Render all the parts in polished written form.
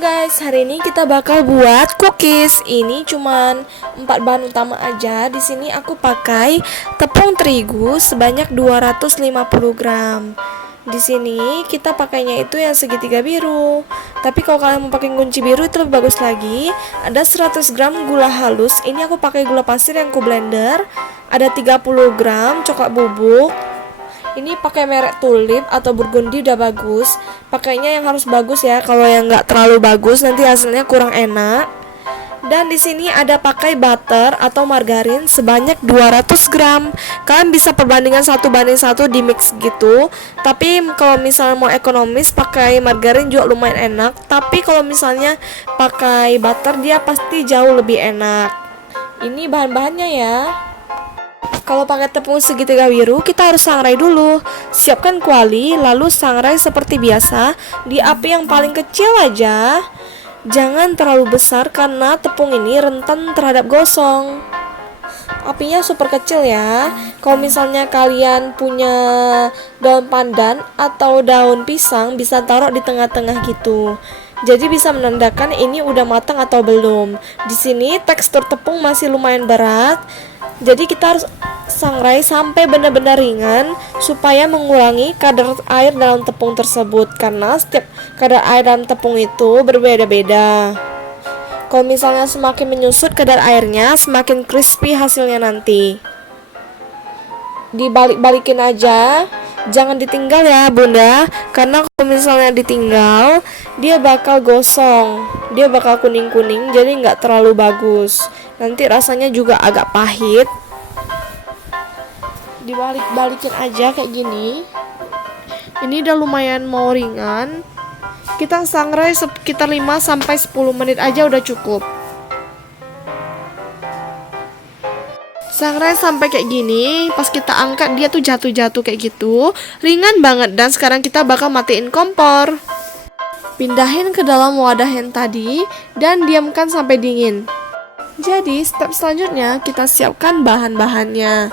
Guys, hari ini kita bakal buat cookies. Ini cuman 4 bahan utama aja. Di sini aku pakai tepung terigu sebanyak 250 gram. Di sini kita pakainya itu yang segitiga biru. Tapi kalau kalian mau pakai kunci biru itu lebih bagus lagi. Ada 100 gram gula halus. Ini aku pakai gula pasir yang ku blender. Ada 30 gram coklat bubuk. Ini pakai merek Tulip atau Burgundy udah bagus. Pakainya yang harus bagus ya. Kalau yang nggak terlalu bagus nanti hasilnya kurang enak. Dan di sini ada pakai butter atau margarin sebanyak 200 gram. Kalian bisa perbandingan 1:1 di mix gitu. Tapi kalau misalnya mau ekonomis pakai margarin juga lumayan enak. Tapi kalau misalnya pakai butter dia pasti jauh lebih enak. Ini bahan-bahannya ya. Kalau pakai tepung segitiga biru, kita harus sangrai dulu. Siapkan kuali, lalu sangrai seperti biasa di api yang paling kecil aja. Jangan terlalu besar karena tepung ini rentan terhadap gosong. Apinya super kecil ya. Kalau misalnya kalian punya daun pandan atau daun pisang, bisa taruh di tengah-tengah gitu. Jadi bisa menandakan ini udah matang atau belum. Di sini tekstur tepung masih lumayan berat. Jadi kita harus sangrai sampai benar-benar ringan supaya mengurangi kadar air dalam tepung tersebut, karena setiap kadar air dalam tepung itu berbeda-beda. Kalau misalnya semakin menyusut kadar airnya, semakin crispy hasilnya nanti. Dibalik-balikin aja, jangan ditinggal ya bunda, karena kalau misalnya ditinggal dia bakal gosong, dia bakal kuning-kuning, jadi nggak terlalu bagus. Nanti rasanya juga agak pahit. Dibalik-balikin aja kayak gini. Ini udah lumayan mau ringan. Kita sangrai sekitar 5-10 menit aja udah cukup. Sangrai sampai kayak gini. Pas kita angkat dia tuh jatuh-jatuh kayak gitu. Ringan banget. Dan sekarang kita bakal matiin kompor. Pindahin ke dalam wadah yang tadi dan diamkan sampai dingin. Jadi step selanjutnya kita siapkan bahan-bahannya.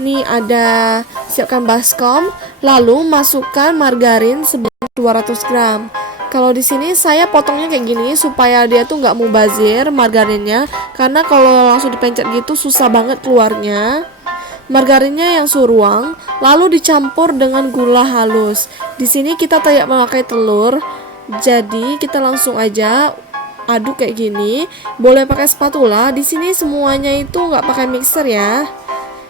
Nih ada siapkan baskom, lalu masukkan margarin sebanyak 200 gram. Kalau di sini saya potongnya kayak gini supaya dia tuh nggak mubazir margarinnya, karena kalau langsung dipencet gitu susah banget keluarnya. Margarinnya yang suruang, lalu dicampur dengan gula halus. Di sini kita tidak memakai telur, jadi kita langsung aja aduk kayak gini. Boleh pakai spatula. Di sini semuanya itu nggak pakai mixer ya.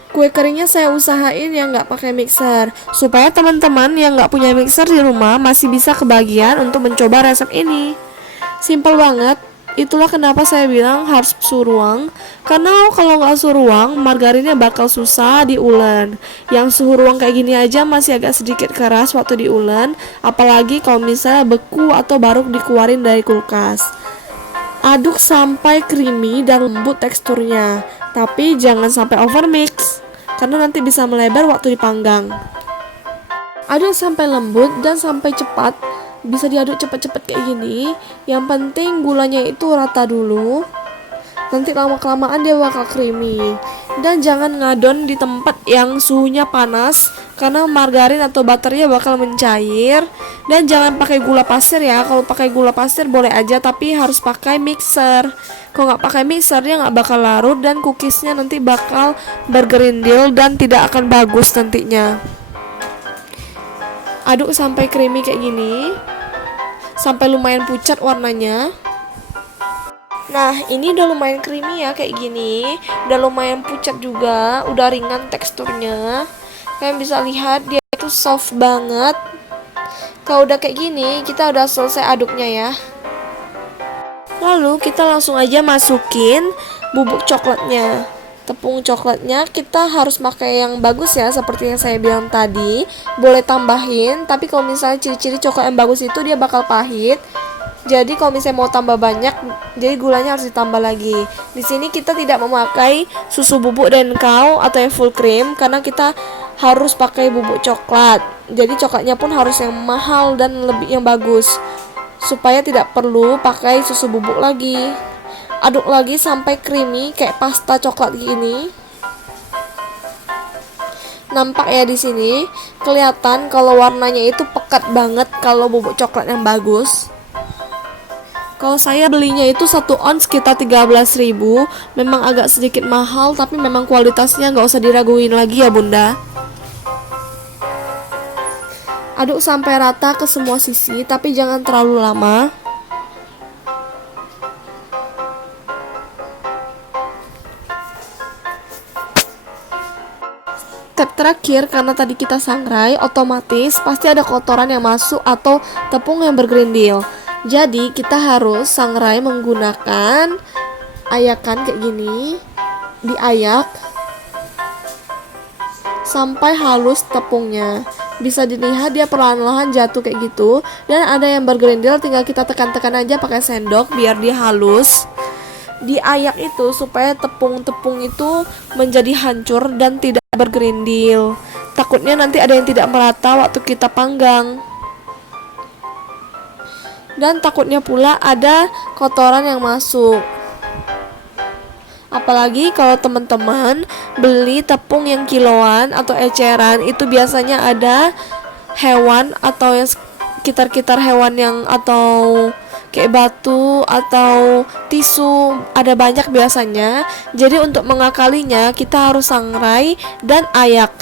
Kue keringnya saya usahain yang nggak pakai mixer, supaya teman-teman yang nggak punya mixer di rumah masih bisa kebagian untuk mencoba resep ini. Simple banget. Itulah kenapa saya bilang harus suruang, karena kalau nggak suruang margarinnya bakal susah diulen. Yang suhu ruang kayak gini aja masih agak sedikit keras waktu diulen, apalagi kalau misalnya beku atau baru dikeluarin dari kulkas. Aduk sampai creamy dan lembut teksturnya, tapi jangan sampai overmix karena nanti bisa melebar waktu dipanggang. Aduk sampai lembut dan sampai cepat. Bisa diaduk cepat-cepat kayak gini. Yang penting gulanya itu rata dulu. Nanti lama-kelamaan dia bakal creamy. Dan jangan ngadon di tempat yang suhunya panas, karena margarin atau butternya bakal mencair. Dan jangan pakai gula pasir ya. Kalau pakai gula pasir boleh aja, tapi harus pakai mixer. Kalau nggak pakai mixer dia nggak bakal larut dan cookiesnya nanti bakal bergerindil dan tidak akan bagus nantinya. Aduk sampai creamy kayak gini, sampai lumayan pucat warnanya. Nah ini udah lumayan creamy ya kayak gini, udah lumayan pucat juga, udah ringan teksturnya. Kalian bisa lihat dia itu soft banget. Kalau udah kayak gini kita udah selesai aduknya ya. Lalu kita langsung aja masukin bubuk coklatnya. Tepung coklatnya kita harus pakai yang bagus ya, seperti yang saya bilang tadi. Boleh tambahin, tapi kalau misalnya ciri-ciri coklat yang bagus itu dia bakal pahit. Jadi kalau misalnya mau tambah banyak, jadi gulanya harus ditambah lagi. Di sini kita tidak memakai susu bubuk dan kau atau yang full cream, karena kita harus pakai bubuk coklat. Jadi coklatnya pun harus yang mahal dan lebih yang bagus, supaya tidak perlu pakai susu bubuk lagi. Aduk lagi sampai creamy kayak pasta coklat gini. Nampak ya di sini, kelihatan kalau warnanya itu pekat banget kalau bubuk coklat yang bagus. Kalau saya belinya itu 1 ons sekitar 13.000. Memang agak sedikit mahal, tapi memang kualitasnya nggak usah diraguin lagi ya bunda. Aduk sampai rata ke semua sisi, tapi jangan terlalu lama. Step terakhir, karena tadi kita sangrai, otomatis pasti ada kotoran yang masuk atau tepung yang bergerindil. Jadi kita harus sangrai menggunakan ayakan kayak gini. Diayak sampai halus tepungnya. Bisa dilihat dia perlahan-lahan jatuh kayak gitu. Dan ada yang bergerindil, tinggal kita tekan-tekan aja pakai sendok biar dia halus. Diayak itu supaya tepung-tepung itu menjadi hancur dan tidak bergerindil. Takutnya nanti ada yang tidak merata waktu kita panggang. Dan takutnya pula ada kotoran yang masuk. Apalagi kalau teman-teman beli tepung yang kiloan atau eceran, itu biasanya ada hewan atau yang sekitar-kitar hewan yang atau kayak batu atau tisu, ada banyak biasanya. Jadi untuk mengakalinya kita harus sangrai dan ayak.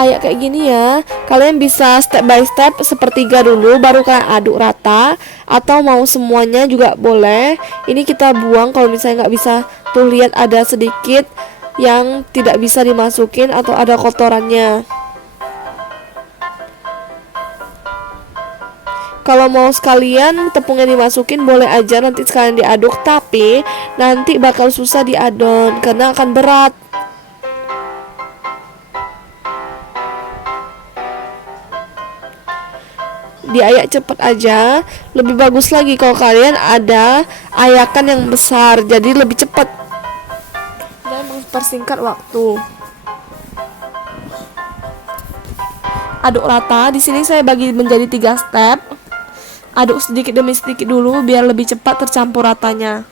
Ayak kayak gini ya. Kalian bisa step by step, sepertiga dulu baru kalian aduk rata, atau mau semuanya juga boleh. Ini kita buang kalau misalnya nggak bisa. Tuh lihat ada sedikit yang tidak bisa dimasukin atau ada kotorannya. Kalau mau sekalian tepungnya dimasukin boleh aja, nanti sekalian diaduk, tapi nanti bakal susah diadon karena akan berat. Diayak cepet aja. Lebih bagus lagi kalau kalian ada ayakan yang besar, jadi lebih cepat dan mempersingkat waktu. Aduk rata. Di sini saya bagi menjadi 3 step. Aduk sedikit demi sedikit dulu biar lebih cepat tercampur ratanya.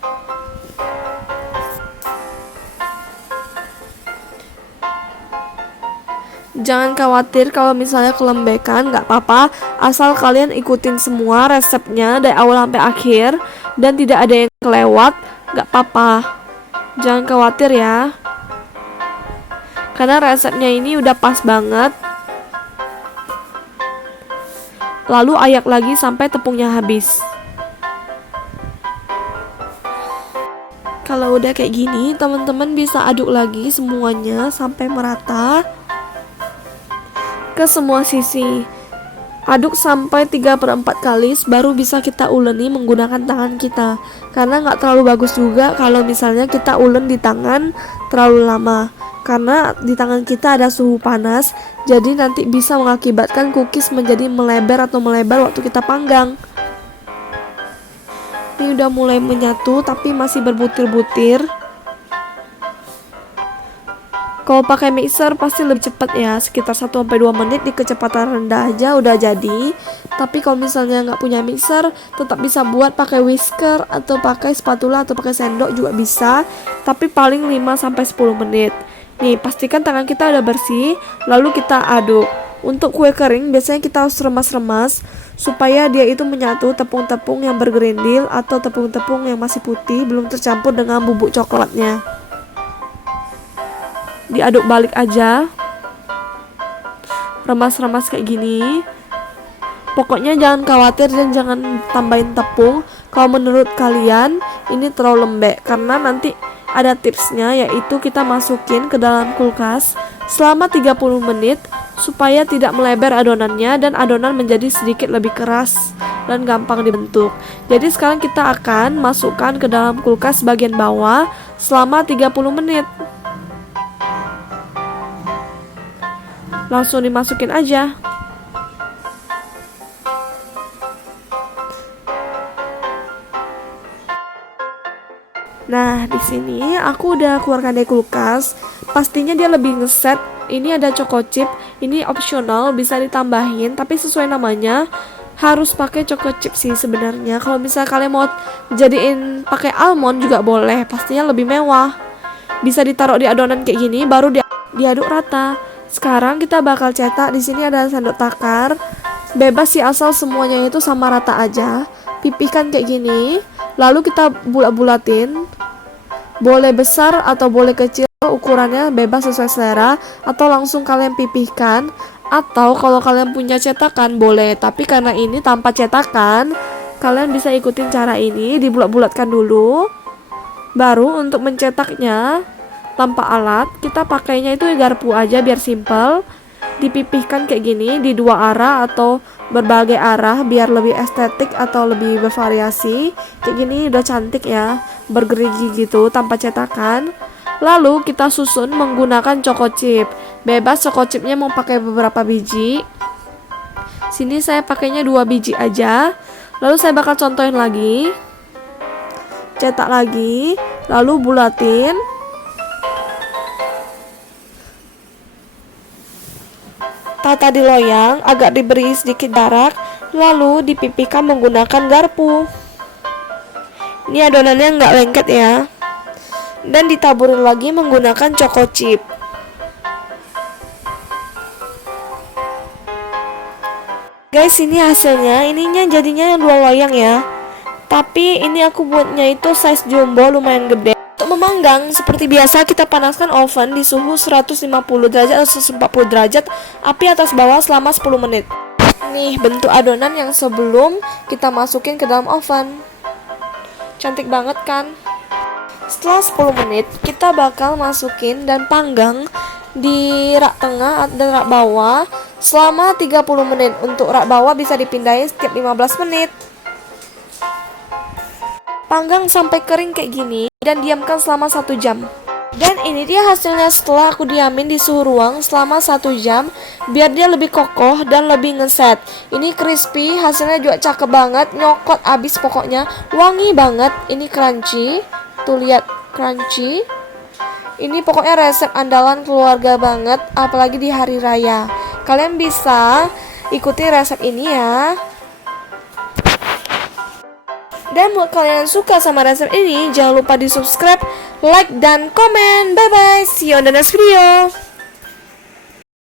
Jangan khawatir kalau misalnya kelembekan, nggak apa-apa, asal kalian ikutin semua resepnya dari awal sampai akhir dan tidak ada yang kelewat, nggak apa-apa. Jangan khawatir ya, karena resepnya ini udah pas banget. Lalu ayak lagi sampai tepungnya habis. Kalau udah kayak gini, teman-teman bisa aduk lagi semuanya sampai merata ke semua sisi. Aduk sampai 3/4 kali baru bisa kita uleni menggunakan tangan kita, karena nggak terlalu bagus juga kalau misalnya kita ulen di tangan terlalu lama, karena di tangan kita ada suhu panas, jadi nanti bisa mengakibatkan cookies menjadi melebar atau melebar waktu kita panggang. Ini udah mulai menyatu tapi masih berbutir-butir. Kalau pakai mixer pasti lebih cepat ya, sekitar 1-2 menit di kecepatan rendah aja udah jadi. Tapi kalau misalnya nggak punya mixer, tetap bisa buat pakai whisker atau pakai spatula atau pakai sendok juga bisa, tapi paling 5-10 menit. Nih, pastikan tangan kita udah bersih, lalu kita aduk. Untuk kue kering biasanya kita harus remas-remas supaya dia itu menyatu tepung-tepung yang bergerindil atau tepung-tepung yang masih putih belum tercampur dengan bubuk coklatnya. Diaduk balik aja, remas-remas kayak gini. Pokoknya jangan khawatir dan jangan tambahin tepung kalau menurut kalian ini terlalu lembek, karena nanti ada tipsnya, yaitu kita masukin ke dalam kulkas selama 30 menit supaya tidak melebar adonannya dan adonan menjadi sedikit lebih keras dan gampang dibentuk. Jadi sekarang kita akan masukkan ke dalam kulkas bagian bawah selama 30 menit. Langsung dimasukin aja. Nah, di sini aku udah keluarkan dari kulkas. Pastinya dia lebih ngeset. Ini ada choco chip. Ini optional, bisa ditambahin, tapi sesuai namanya harus pakai choco chip sih sebenarnya. Kalau misalnya kalian mau jadiin pakai almond juga boleh, pastinya lebih mewah. Bisa ditaruh di adonan kayak gini, baru diaduk rata. Sekarang kita bakal cetak. Di sini ada sendok takar Bebas sih, asal semuanya itu sama rata aja. Pipihkan kayak gini, lalu kita bulat-bulatin. Boleh besar atau boleh kecil, ukurannya bebas sesuai selera, atau langsung kalian pipihkan. Atau kalau kalian punya cetakan boleh, tapi karena ini tanpa cetakan, kalian bisa ikutin cara ini, dibulat-bulatkan dulu. Baru untuk mencetaknya tanpa alat, kita pakainya itu garpu aja biar simple. Dipipihkan kayak gini di dua arah atau berbagai arah biar lebih estetik atau lebih bervariasi. Kayak gini udah cantik ya, bergerigi gitu tanpa cetakan. Lalu kita susun menggunakan choco chip. Bebas choco chipnya mau pakai beberapa biji. Sini saya pakainya 2 biji aja. Lalu saya bakal contohin lagi. Cetak lagi, lalu bulatin. Tata di loyang, agak diberi sedikit jarak, lalu dipipihkan menggunakan garpu. Ini adonannya nggak lengket ya. Dan ditaburin lagi menggunakan choco chip. Guys, ini hasilnya, ininya jadinya yang 2 loyang ya. Tapi ini aku buatnya itu size jumbo, lumayan gede. Untuk memanggang, seperti biasa kita panaskan oven di suhu 150 derajat atau 140 derajat, api atas bawah selama 10 menit. Nih bentuk adonan yang sebelum kita masukin ke dalam oven. Cantik banget kan? Setelah 10 menit, kita bakal masukin dan panggang di rak tengah dan rak bawah selama 30 menit. Untuk rak bawah bisa dipindahin setiap 15 menit. Panggang sampai kering kayak gini dan diamkan selama 1 jam. Dan ini dia hasilnya setelah aku diamin di suhu ruang selama 1 jam, biar dia lebih kokoh dan lebih ngeset. Ini crispy, hasilnya juga cakep banget, nyokot abis pokoknya, wangi banget. Ini crunchy. Tuh lihat, crunchy. Ini pokoknya resep andalan keluarga banget, apalagi di hari raya. Kalian bisa ikuti resep ini ya. Dan buat kalian yang suka sama resep ini, jangan lupa di subscribe, like, dan komen. Bye bye, see you on the next video.